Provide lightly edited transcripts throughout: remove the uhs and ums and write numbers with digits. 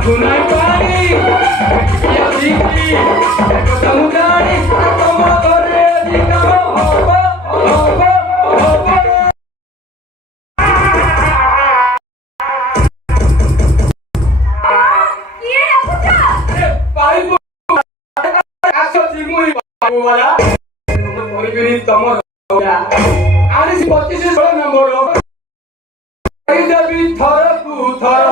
Agunai pani, ya diki, eko samudari, tomo kore dikamo hoba, hoba, hoba. Ye apucha. Pai bu, aso jimui bu wala. Tomo kore bini tomo hoba. Ani si 25 bड़ा number हो। इधर भी थोड़ा थोड़ा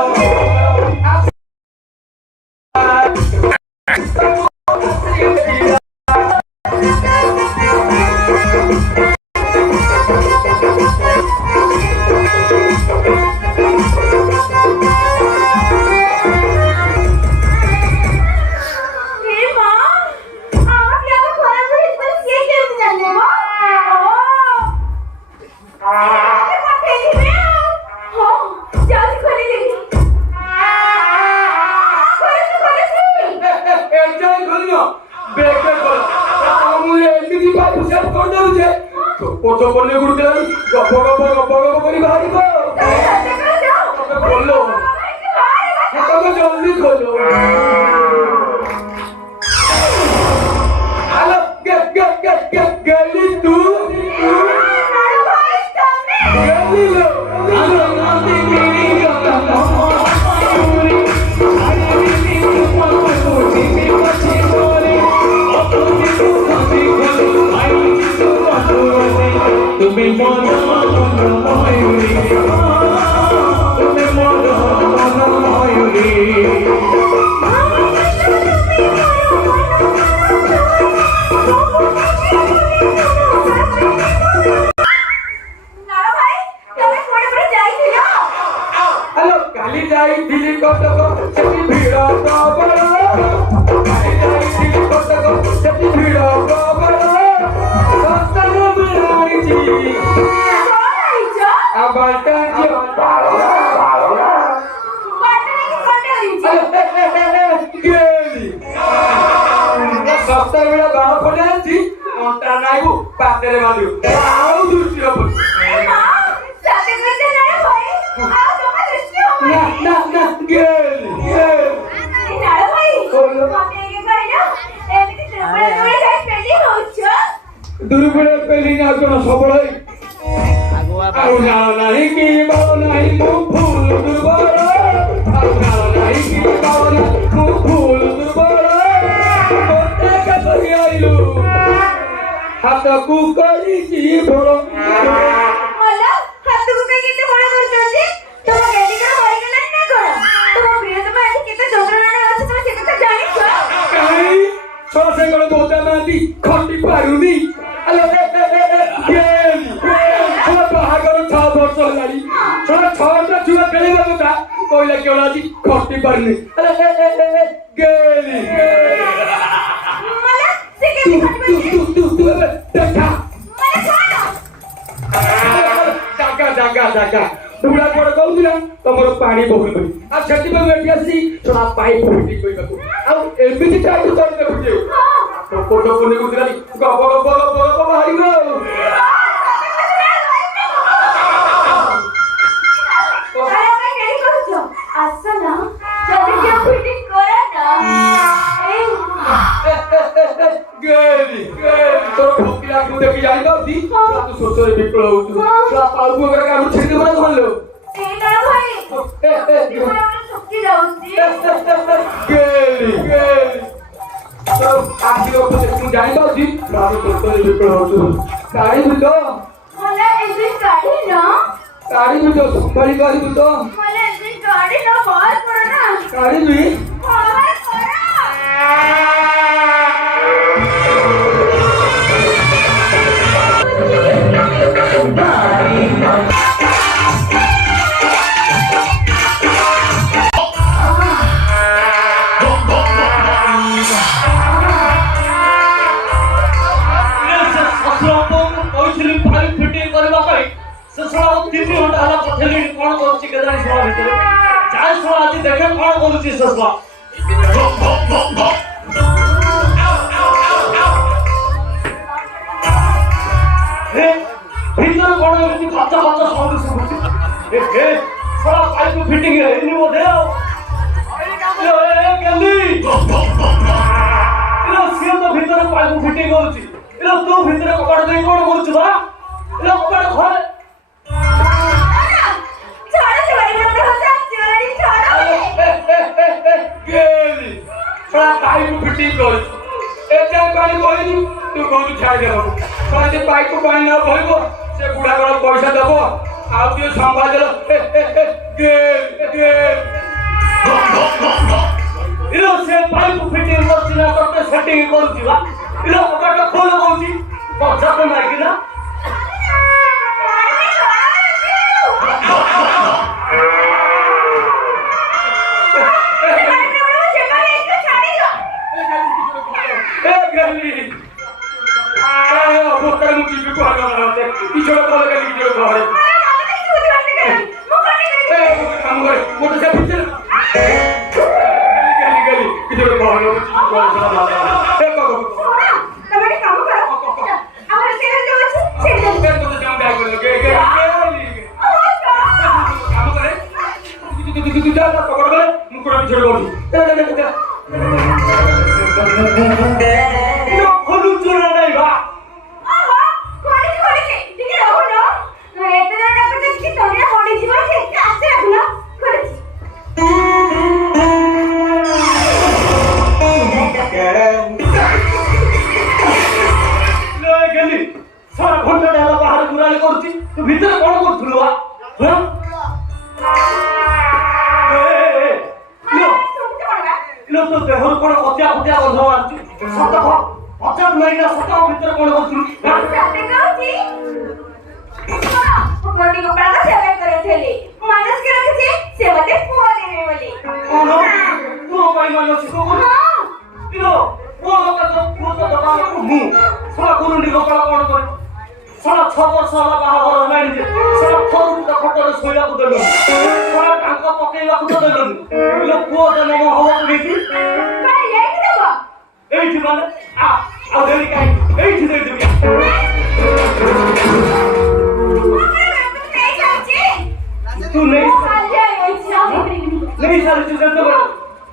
Foto করলে ঘুরতে গপ গপ গপ গপ করে বাড়ি গো বললো তবে জলদি খোলো হ্যালো গেলি তুই গেলি লো তুমি মনে ময়ূরী তুমি মনে ময়ূরী হ্যালো কালি যাইଥିଲି কটক সেটি ভিড় প্রবল কালি যাইଥିଲି কটক সেটি ভিড় প্রবল আবার সপ্তাহ বেলা বাড়া ফোনে আছি অন্টা নাইবু পাতেরে বাঁধিব আউ দৃষ্টি হব না না না গেলি দুর্বল পেলি না কোন সবল ଆଉ ନାଳ ନାହିଁ କି ବାଳ ନାହିଁ ମୁଁ ଫୁଲ ଦୁର୍ବଳ ଆଉ ନାଳ ନାହିଁ କି ବାଳ ନାହିଁ ମୁଁ ଫୁଲ ଦୁର୍ବଳ ଗୋଟେ କରି ଆଇଲୁ ହାତକୁ କରିଛି ବଳ ହାତକୁ କାଇଁ କେତେ ବଳ କରୁଛନ୍ତି ତମ ଗେଲିକା ହୋଇଗଲାଣି ନା କଣ ତମ ପ୍ରିୟତମା ଆଜି କେତେ ଯନ୍ତ୍ରଣାରେ ଅଛି ତମେ ସେ କଥା ଜାଣିଛ କାହିଁ ଛଅଶେଙ୍କର ବୋଦା ମାନ୍ତି ଖଟି ପାରୁନି ବାହାଘର 6 ବର୍ଷ ହେଲାଣି ଛଅଟା ଛୁଆ ଖେଳିବା କଥା କହିଲା କେବଳ ଆଜି ଖଟି ପାରୁନି ଗେଲି ଜାଗା ବୁଢା କୁଆଡେ କହୁଥିଲା ତମର ପାଣି ବହୁ ବୋଲି ଆଉ ସେଥିପାଇଁ ଏଠି ଆସି ଛଡ଼ା ପାଇପ ଫିଟି କହିବାକୁ ଆଉ ଏମିତି ଟାଇପ କରିଦେବୁ ଗପ ଗପ ବାହାରିବ আসনা যদি কেউ ফিটিং করে না গেলি তোর ভক্তি লাগু দেখি জানি পাউছি তু সোচরে বিকল হউতু তোরা পাউবু করে কাম ছেড়ে দেব ধরলো এই না ভাই আমরা শক্তি যাউছি গেলি তো আকি লোক তু জানি পাউছি তু সোচরে বিকল হউতু গাড়ি ভিতো मला এদিন গাড়ি না গাড়ি ভিতো সম্ভালি গাড়ি ভিতো मला এদিন গাড়ি না बहुत बड़ा ना গাড়ি দুই बहुत बड़ा দেখে কଣ କରୁଛି ଶଶୁର ଭିତରେ କଣ ଏମିତି ଖଚ ଖଚ ସାଉଣ୍ଡ ଶୁଭୁଛି ପାଇପ ଫିଟିଂ ହେଇନି ବୋଧେ ଆଉ ପାଇବୁ ଫିଟିଂ କରୁଛି ଏରା ତୁ ଭିତରେ କବାଟ ଦେଇ କଣ କରୁଛୁ ବା ଏରା କବାଟ ଘରେ ଛାଡ଼ ସେ ବାଡ଼ି ମତେ ହସା ଆସିବନି ଛାଡ଼ ଗେଲି ଶଳା ପାଇପ୍ ଫିଟିଂ କରୁଛୁ ଏତେ ପାଣି ବହିନି ତୁ କହୁଛୁ ଛାଡ଼ିଦେବ ଶଳା ସେ ପାଇପ୍ ପାଣି ନ ବହିବ ସେ ବୁଢ଼ାଙ୍କର ପଇସା ଦେବ ଆଉ କିଏ ସମ୍ବାଦ ଇଲୋ ସେ ପାଇପ୍ ଫିଟିଂ କରୁଛି ନା ତତେ ସେଟିଂ କରୁଛି ବା ଇଲୋ କବାଟ ଖୋଲ କହୁଛି ପଚାଶ ମାଇକି ନା ଅବସ୍ଥାରେ ମୁଁ ଯିବି କୁହାଗଲା ମତେ କିଛି ଗୋଟେ କଲେ କାଲି କିଛି ଗୋଟେ ଘରେ କାମ କରେ ଗୋଟେ ସେ ଭିତରେ କାଲି କିଛି ଗୋଟେ ଘରେ ଖୋଲୁଛୁ ନା ନାଇଁ ବା ଗେଲି ସାରା ଘଣ୍ଟାଟା ହେଲା ବାହାରେ ଗୁରାଳି କରୁଛି ତୁ ଭିତରେ କଣ କରୁଥିଲୁ ବା ତୋ ଦେହରୁ କଣ କଚା ଫଚା ଗନ୍ଧ ଆସୁଛି ସତ ପଚାଶ ମାଇନା ସତ ଭିତରେ କଣ କରୁଥିଲୁ ତୋ ପାଇଁ ମାନସିକ ମୁଁ ଶଳା ଗୁରୁଣ୍ଡି ଗୋପାଳ କଣ କରେ ଶଳା 6 ବର୍ଷ ହେଲା ବାହାଘର ହେଲାଣି ଯେ ଶଳା ଥରୁକୁ ତା ଖଟରେ ଶୋଇବାକୁ ଦେଲୁନି ଶଳା ଟାଙ୍କ ପକେଇବାକୁ ତ ଦେଲୁନି ପୁଅ ଜନ୍ମ ହବାକୁ ନେଇଛି ଏଇଠି ମାନେ ଆଉ ଦେଲି କାହିଁ ଏଇଠି ଦେଇଦେବି ତୁ ନେଇ ସାରିଛୁ ଯେତେବେଳେ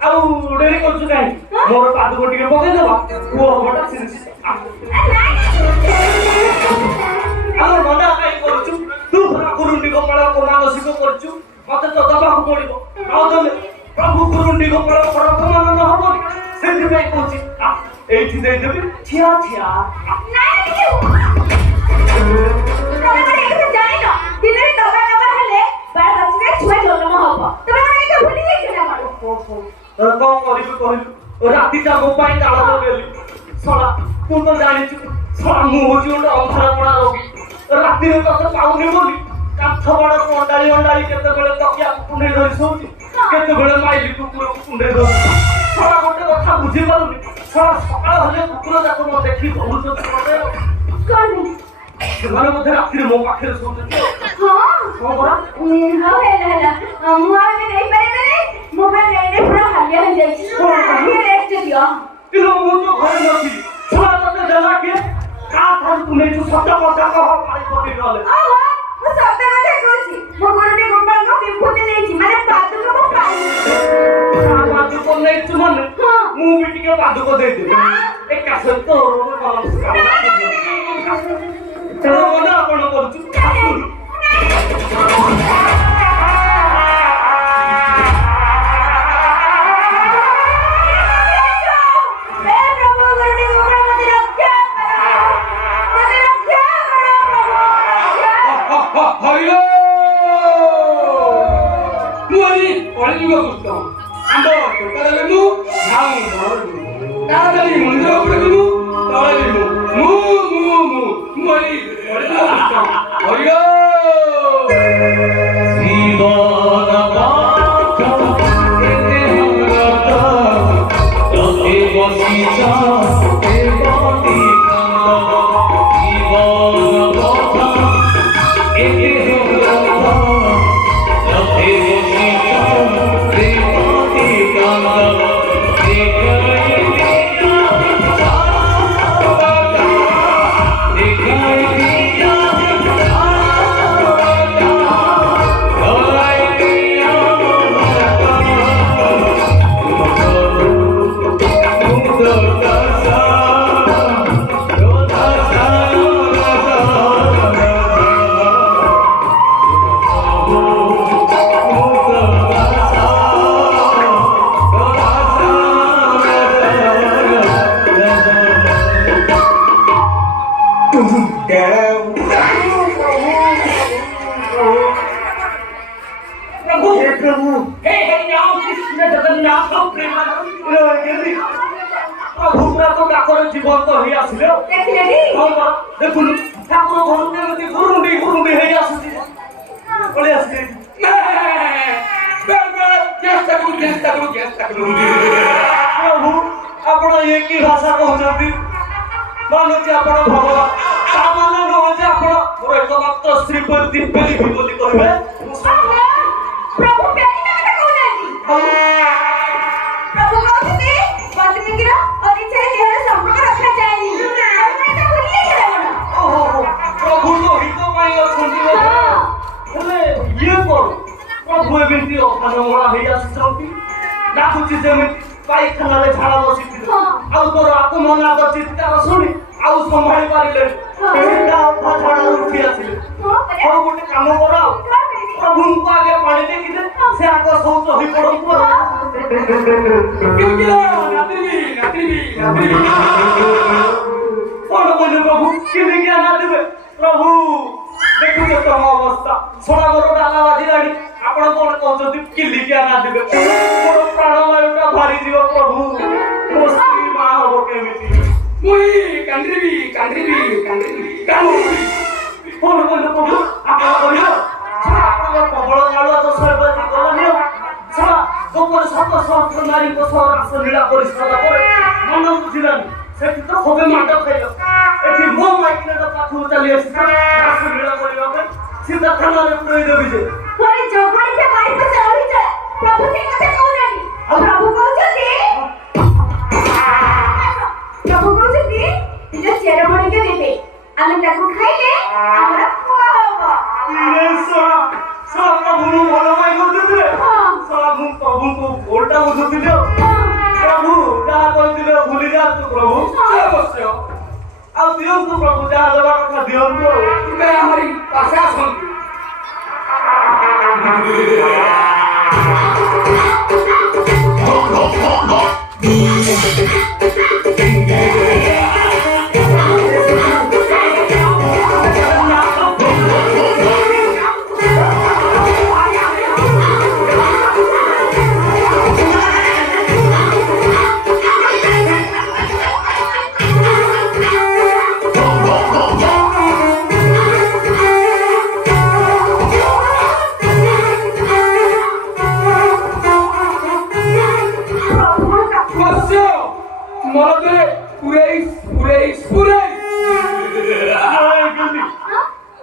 ଆଉ ଡେରି କରୁଛୁ କାହିଁ ମୋର ପାଦକୁ ଟିକେ ପକେଇଦେବା ପୁଅ ହବଟା ଆମର ମନା କାହିଁ କରୁଛୁ ତୁ ଗୁରୁଣ୍ଡି ଗୋପାଳ ମାନସିକ କରୁଛୁ ମତେ ତ ଦବାକୁ ପଡିବ ଆଉ ତମେ ପ୍ରଭୁ ଗୁରୁଣ୍ଡି ଗୋପାଳ ଅପମାନ ହବନି ସେଥିପାଇଁ କହୁଛି ଏଇଠି ଦେଇଦେବି ଠିଆ ଠିଆ କଣ କରିବୁ କହିଲୁ ରାତିଟା ମୋ ପାଇଁ କାଳ ଲଗେଇଲି ଶଳା ତୁ ତ ଜାଣିଛୁ ଶଳା ମୁଁ ହଉଛି ଗୋଟେ ଅନ୍ଧାରପଣା ରୋଗୀ ରାତିରେ ତତେ ପାଉନି ବୋଲି କାଠ ବାଡ଼ ଅଣ୍ଡାଳି କେତେବେଳେ ତକିଆକୁ କୁଣ୍ଡେଇ ଧରି ଶୋଉଛି କେତେବେଳେ ମାଇଲି କୁକୁରକୁ କୁଣ୍ଡେଇ ଧରୁଛି ଶଳା ଗୋଟେ କଥା ବୁଝିପାରୁନି ଶଳା ସକାଳ ହେଲେ କୁକୁର ଯାକ ମୋ ଦେଖି ଧରୁଛନ୍ତି ସେମାନେ ବୋଧେ ରାତିରେ ମୋ ପାଖରେ ଶୋଉଛନ୍ତି କଣ କରା ମୁଁ ତ ଘରେ ନଥିଲି ଶଳା ତତେ ଦେଲା କିଏ କାହା ଠାରୁ ତୁ ନେଇଛୁ ସତ କଥା କହ ପାଣି ପକେଇ ଗଲେ ପାଦୁକ ନେଇଛୁ ମାନେ ମୁଁ ବି ଟିକେ ପାଦୁକ ଦେଇଦେବି ଏକା ସହିତ ମନେ ଆପଣ କରୁଛୁ ପାଖରେ ଜୀବନ୍ତ ହେଇ ଆସିଲେ ଦେଖିଲେ କି? ହଁ ପରା ଦେଖୁନୁ ଠାକୁର ଘରକୁ କେମିତି ଘୁରୁଣ୍ଡି ହେଇ ଆସୁଛି ପଳେଇ ଆସିଲେ ପ୍ରଭୁ ଆପଣ ଇଏ କି ଭାଷା କହୁଛନ୍ତି ମାନୁଛି ଆପଣ ଭଗବାନ ତା ମାନେ ନୁହଁ ଯେ ଆପଣ ମୋର ଏକମାତ୍ର ସ୍ତ୍ରୀ ଦିବ୍ୟ ଲିପି ବୋଲି କହିବେ ପ୍ରଭୁ ପ୍ରେମିକା କଥା କହୁନାହାନ୍ତି। ପ୍ରଭୁ କହୁଛନ୍ତି ପତ୍ନୀଙ୍କର ଅନିଚ୍ଛାରେ ଦେହର ସମ୍ପର୍କ ରଖାଯାଏନି। ଆପଣ ଏଟା ଭୁଲି ଯାଇଥିଲେ କଣ? ଓହୋ ପ୍ରଭୁ ତ ହିତ ପାଇଁ ଅଛନ୍ତି ହେଲେ ଇଏ କର ପ୍ରଭୁ ଏମିତି ଅଭାନମଳା ହେଇ ଆସୁଛନ୍ତି ଡାକୁଛି ଯେମିତି ପାଇଖାନାରେ ଝାଡ଼ା ବସିଥିଲେ ଆଉ ତୋର ଆତ୍ମନାଦ ଚିତ୍କାର ଶୁଣି ଆଉ ସମ୍ଭାଳି ପାରିଲେ ସିଧା ଅଧା ଝାଡ଼ାରୁ ଉଠି ଆସିଲେ ହଉ ଗୋଟେ କାମ କର ଆଉ ପ୍ରଭୁଙ୍କୁ ଆଗେ ପାଣି ଦେଖିଦେ ସେ ଆଗ ଶୌଚ ହୋଇ ପଡନ୍ତୁ କଣ କହିଲେ ପ୍ରଭୁ କେମିତି ଆନାଦିବେ ପ୍ରଭୁ ଦେଖୁଛ ତମ ଅବସ୍ଥା ସଡ଼ା ମୋର ଡାଲା ବାଜିଲାଣି ଆପଣ କଣ କହୁଛନ୍ତି କିଲିକି ଆନାଦିବେ ମୋର ପ୍ରାଣବାୟୁଟା ଭାରିଯିବ ପ୍ରଭୁ ମୋ ସ୍ତ୍ରୀ ମା ହବ କେମିତି କଣ କହିଲେ ପ୍ରଭୁ ଆପଣ କହିଲେ ଆପଣଙ୍କ ପ୍ରବଳ ଗାଳୁଆ ଦୋଷ ହେବାଜି ଗଲାନି ଆଉ ଶଳା ଗୋପରେ 700 ନାରୀଙ୍କ ସହ ରାସଲୀଳା ପରିଷ୍କାର ପରେ ମନ ବୁଝିଲାନି ସେଠି ତ ଖବେ ମାଡ଼ ଖାଇଲ ଏଠି ମୋ ମାଇକିନାଟ ପାଖକୁ ଚାଲି ଆସିଛି ରାସଲୀଳା କରିବା ପାଇଁ ସିଧା ଥାନାରେ ପୁରେଇ ଦେବି ଯେ ଘରେ ଜଗଣିକା ମାରି ପଛେ ରହିଛ ପ୍ରଭୁ ସେଇ କଥା କହୁନାହାନ୍ତି। ଆଉ ପ୍ରଭୁ କହୁଛନ୍ତି ନିଜ ଚେରମଣିକେ ଦେବେ ଆମେ ତାକୁ ଖାଇଲେ ଆମର ପୁଅ ହବ। ପ୍ରଭୁ ଭଲ ପାଇଁ ବୁଝୁଥିଲେ ମୁଁ ପ୍ରଭୁଙ୍କୁ ଓଲଟା ବୁଝୁଥିଲି ପ୍ରଭୁ ଯାହା କହିଥିଲେ ଭୁଲି ଯାଆନ୍ତୁ ପ୍ରଭୁ ଆଉ ଦିଅନ୍ତୁ ପ୍ରଭୁ ଯାହା ଦେବା କଥା ଦିଅନ୍ତୁ ଆମରି ପାଖେ ଆସନ୍ତୁ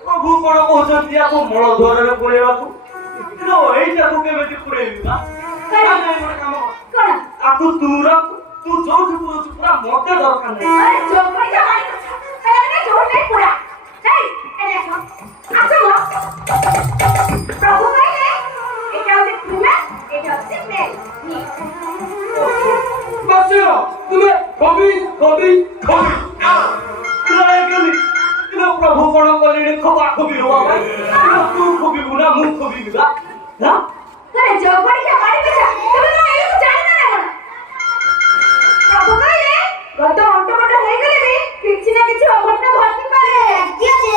ପ୍ରଭୁ କଣ କହୁଛନ୍ତି ଆକୁ ମଳ ଦ୍ୱାରରେ ପୁରେଇବାକୁ ଏଇଟାକୁ କେମିତି ପୁରେଇବି ନା ଆକୁ ତୁ ଯୋଉଠି ପୁରଉଛୁ ପୁରା ମତେ ଦରକାର ନାହିଁ ପ୍ରଭୁ କହିଲେ ଏଟା ହଉଛି ଫୁଲା ଏଟା ହଉଛି ମେଲ ତୁମେ ପ୍ରଭୁ କଣ କଲେଣି ଖୋବା ଖୋବି ହବା ପାଇଁ ତୁ ଖୋବିବୁ ନା ମୁଁ ଖୋବିବି ନା ଜଗଣିକା ମାରି ପଛା ତମେ କଣ ଏଇକୁ ଜାଣିନ ନା କଣ? ପ୍ରଭୁ କହିଲେ ଗତ ଅଣ୍ଟମଟ ହେଇଗଲେ ବି କିଛି ନା କିଛି ଅଘଟନ ଘଟିପାରେ। କିଏ ଯେ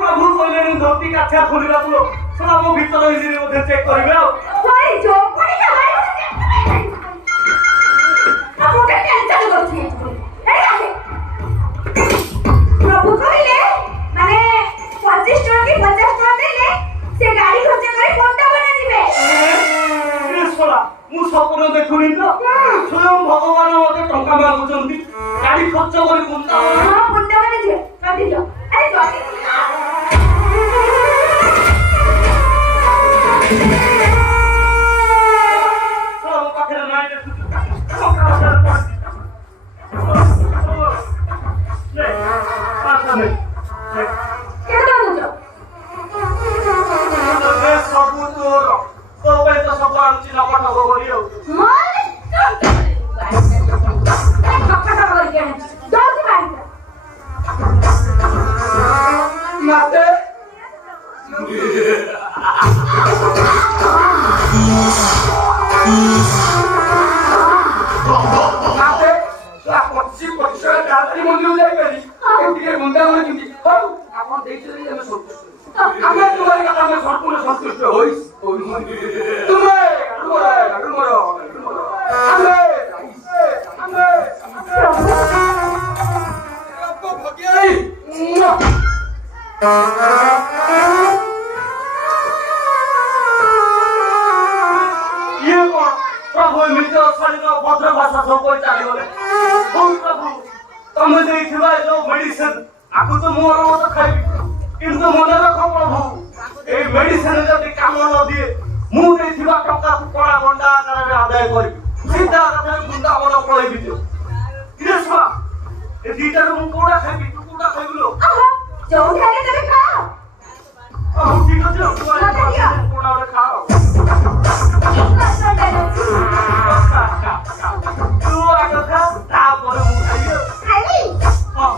ପ୍ରଭୁ କହିଲେଣି ଧୋତି କାଛା ଖୋଲିବାକୁ ଶୁଣ ମୋ ଭିତର ହିସିରେ ମଧ୍ୟ ଚେକ୍ କରିବେ ଆଉ ଜଗଣିକା ମାରି ପଛା ପ୍ରଭୁ କେ ଟେନସନ କରୁଛି ପ୍ରଭୁ କହିଲେ ମାନେ 25 ଟଙ୍କା କି 50 ଟଙ୍କା ଦେଲେ ସେ ଗାଡି ଖର୍ଚ୍ଚ କରି ବୃନ୍ଦାବନ ଯିବେ। ମୁଁ ସ୍ୱପ୍ନ ଦେଖୁନି ତ ସ୍ୱୟଂ ଭଗବାନ ମତେ ଟଙ୍କା ମାଗୁଛନ୍ତି ଗାଡି ଖର୍ଚ୍ଚ କରି ବୃନ୍ଦାବନ ବୃନ୍ଦାବନ ଯିବେ ଜଲ୍ଦି ଯାଅ ଆରେ ଜଲ୍ଦି ମୋ ପାଖରେ ନାଇଁ ଦେଖୁଛୁ ସବୁ ତୋର ତୋ ପାଇଁ ତ ସବୁ ଆଣୁଛି ନକଟ କରି ଆଉ ମତେ ମନ୍ଦିର ଯାଇପାରି ଟିକେ ବୃନ୍ଦାବନ ଯିବି ହଉ ଆପଣ ଦେଇଛନ୍ତି ଆମେ ସନ୍ତୁଷ୍ଟ ଆମେ ତୁମର ଆମେ ସମ୍ପୂର୍ଣ୍ଣ ସନ୍ତୁଷ୍ଟ ତୁମେ ଇଏ କଣ ପ୍ରଭୁ ଏମିତି ଅଶାଳୀନ ଭଦ୍ର ଭାଷା ସବୁ କହି ଚାଲିଗଲେ। ହଉ ପ୍ରଭୁ ତମେ ଦେଇଥିବା ଏ ଯୋଉ ମେଡିସିନ ଆକୁ ତ ମୋର ମତ ଖାଇବି, କିନ୍ତୁ ମନେ ରଖ ପ୍ରଭୁ ଏଇ ମେଡିସିନ ଯଦି କାମ ନ ଦିଏ ମୁଁ ଦେଇଥିବା ଟଙ୍କା କଳା ଗଣ୍ଡା ଆକାରରେ ଆଦାୟ କରିବି, ସିଧା କଥା ବୃନ୍ଦାବନ ପଳେଇବି। ଇରେ ଶୁଆ ଏ ଦିଟାରୁ ମୁଁ କୋଉଟା ଖାଇବି, ତୁ କୋଉଟା ଖାଇବୁ ଲୋ? ଯୋଉଠି ଆଗେ ତମେ ଖାଅ। ହଉ ଠିକ ଅଛି ତୁ କୋଉଟା ଗୋଟେ ଖାଅ। ତୁ ଆଗ ଖା ତାପରେ ମୁଁ ଖାଇବି। ଖାଇବି? ହଁ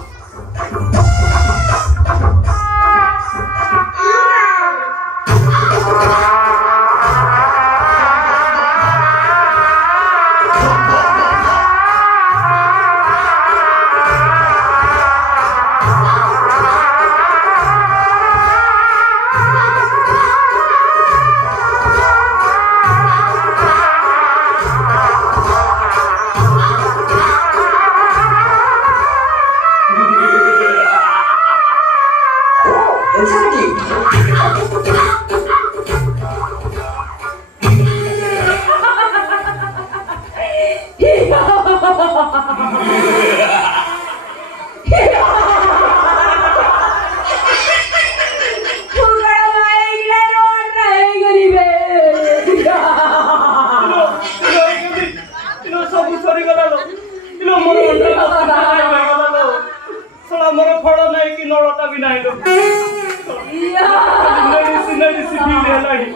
ମୋର ଫଳ ନାହିଁ କି ନଳଟା ବି ନାହିଁ। ମେଡିସିନ ହେଲାଣି।